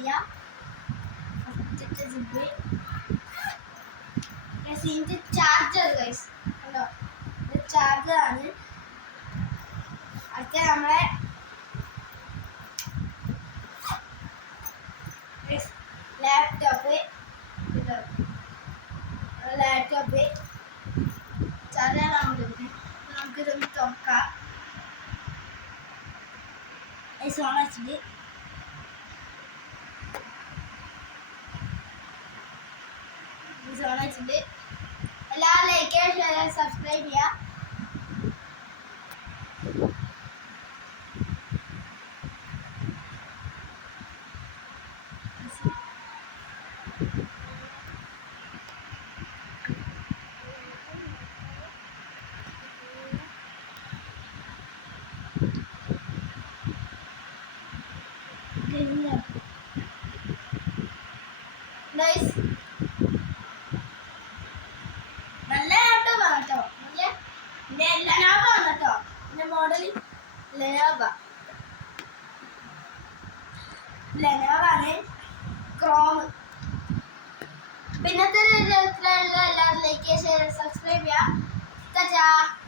ചെയ്യാം. ഫസ്റ്റത്തെ ജിബ് ഇതിന്റെ ചാർജർ ഗൈസ് കണ്ടോ, ഇത് ചാർജർ ആണ്. അടുത്ത നമ്മളെ ലാപ്ടോപ്പ് ചാർജർ നമുക്കിതൊന്ന് തുറക്കാം. ഓൺ വെച്ചിട്ട് എല്ലാവരും ലൈക്ക് ചെയ്യുക, ഷെയർ ചെയ്യുക, സബ്സ്ക്രൈബ് ചെയ്യുക. നല്ല ലാപ്ടോപ്പ് ആണ് കേട്ടോ. ലെനോവ ആണ് കേട്ടോ. ഇതിന്റെ മോഡൽ ലെനോവ ആണ്. ക്രോം. പിന്നത്തെ എല്ലാവരും ലൈക്ക് ചെയ്യുക, ഷെയർ ചെയ്യുക, സബ്സ്ക്രൈബ് ചെയ്യുക.